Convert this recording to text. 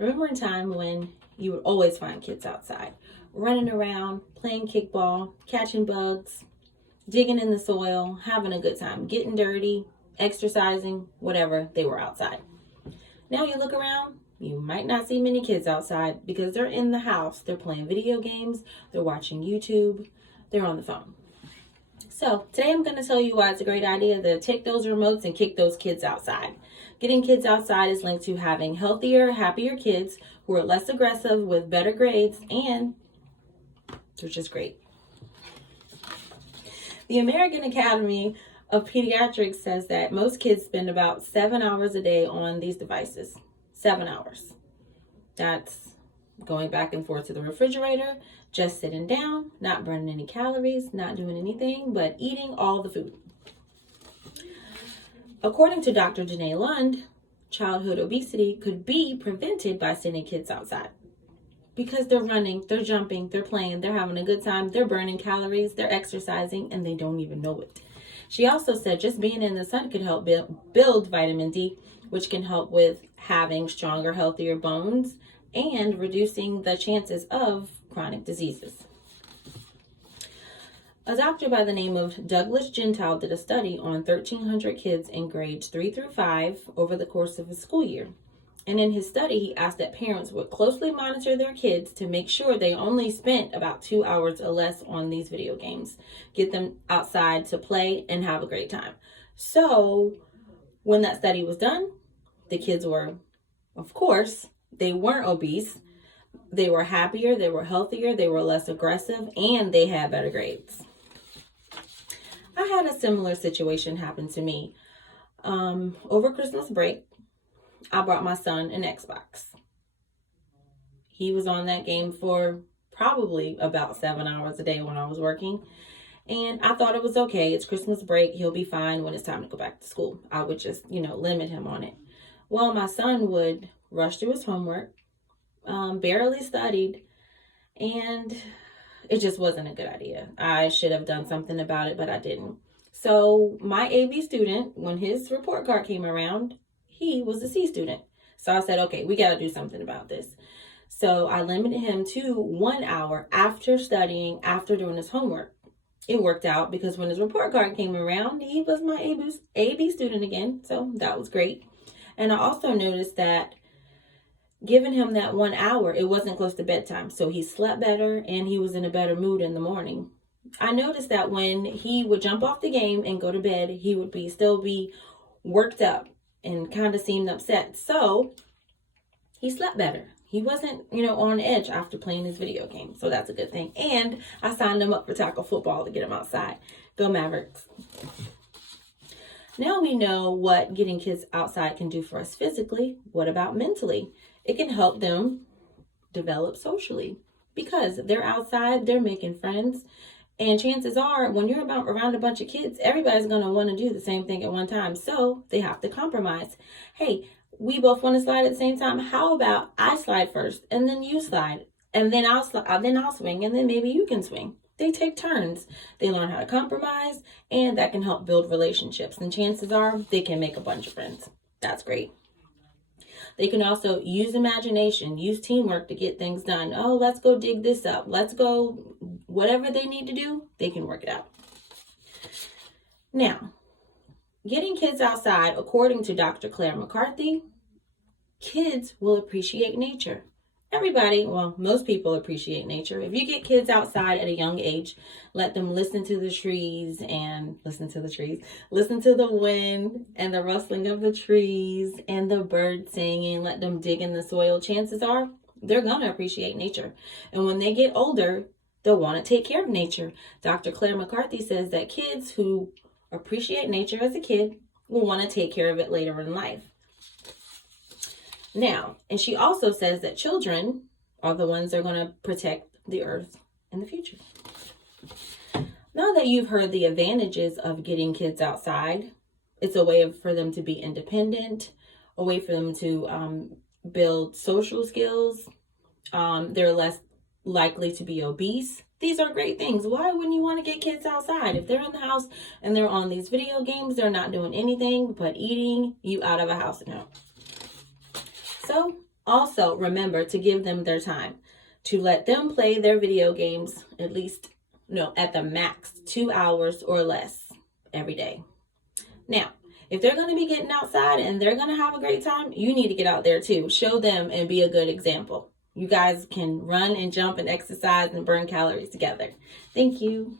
Remember a time when you would always find kids outside, running around, playing kickball, catching bugs, digging in the soil, having a good time, getting dirty, exercising, whatever, they were outside. Now you look around, you might not see many kids outside because they're in the house. They're playing video games, they're watching YouTube, they're on the phone. So today I'm going to tell you why it's a great idea to take those remotes and kick those kids outside. Getting kids outside is linked to having healthier, happier kids who are less aggressive with better grades, and they're just great. The American Academy of Pediatrics says that most kids spend about 7 hours a day on these devices. 7 hours. That's going back and forth to the refrigerator, just sitting down, not burning any calories, not doing anything, but eating all the food. According to Dr. Janae Lund, childhood obesity could be prevented by sending kids outside. Because they're running, they're jumping, they're playing, they're having a good time, they're burning calories, they're exercising, and they don't even know it. She also said just being in the sun could help build vitamin D, which can help with having stronger, healthier bones and reducing the chances of chronic diseases. A doctor by the name of Douglas Gentile did a study on 1,300 kids in grades 3 through 5 over the course of a school year. And in his study, he asked that parents would closely monitor their kids to make sure they only spent about 2 hours or less on these video games. Get them outside to play and have a great time. So when that study was done, the kids were, of course, they weren't obese. They were happier, they were healthier, they were less aggressive, and they had better grades. I had a similar situation happen to me. Over Christmas break, I brought my son an Xbox. He was on that game for probably about 7 hours a day when I was working. And I thought it was okay. It's Christmas break. He'll be fine when it's time to go back to school. I would just, limit him on it. Well, my son would rush through his homework, barely studied, and it just wasn't a good idea. I should have done something about it, but I didn't. So my AB student, when his report card came around, he was a C student. So I said, okay, we got to do something about this. So I limited him to 1 hour after studying, after doing his homework. It worked out because when his report card came around, he was my AB student again. So that was great. And I also noticed that giving him that 1 hour, it wasn't close to bedtime. So he slept better and he was in a better mood in the morning. I noticed that when he would jump off the game and go to bed, he would still be worked up and kind of seemed upset. So he slept better. He wasn't, on edge after playing his video game. So that's a good thing. And I signed him up for tackle football to get him outside. Go Mavericks. Now we know what getting kids outside can do for us physically. What about mentally? It can help them develop socially because they're outside, they're making friends. And chances are when you're around a bunch of kids, everybody's going to want to do the same thing at one time. So they have to compromise. Hey, we both want to slide at the same time. How about I slide first and then you slide and then I'll swing and then maybe you can swing. They take turns. They learn how to compromise and that can help build relationships. And chances are they can make a bunch of friends. That's great. They can also use imagination, use teamwork to get things done. Oh, let's go dig this up. Let's go, whatever they need to do, they can work it out. Now, getting kids outside, according to Dr. Claire McCarthy, kids will appreciate nature. Most people appreciate nature. If you get kids outside at a young age, let them listen to the trees, listen to the wind and the rustling of the trees and the birds singing, let them dig in the soil. Chances are they're going to appreciate nature. And when they get older, they'll want to take care of nature. Dr. Claire McCarthy says that kids who appreciate nature as a kid will want to take care of it later in life. Now, and she also says that children are the ones that are going to protect the earth in the future. Now that you've heard the advantages of getting kids outside, it's a way for them to be independent, a way for them to build social skills. They're less likely to be obese. These are great things. Why wouldn't you want to get kids outside? If they're in the house and they're on these video games, they're not doing anything but eating you out of a house now. So Also, remember to give them their time, to let them play their video games at the max 2 hours or less every day. Now, if they're going to be getting outside and they're going to have a great time, you need to get out there too. Show them and be a good example. You guys can run and jump and exercise and burn calories together. Thank you.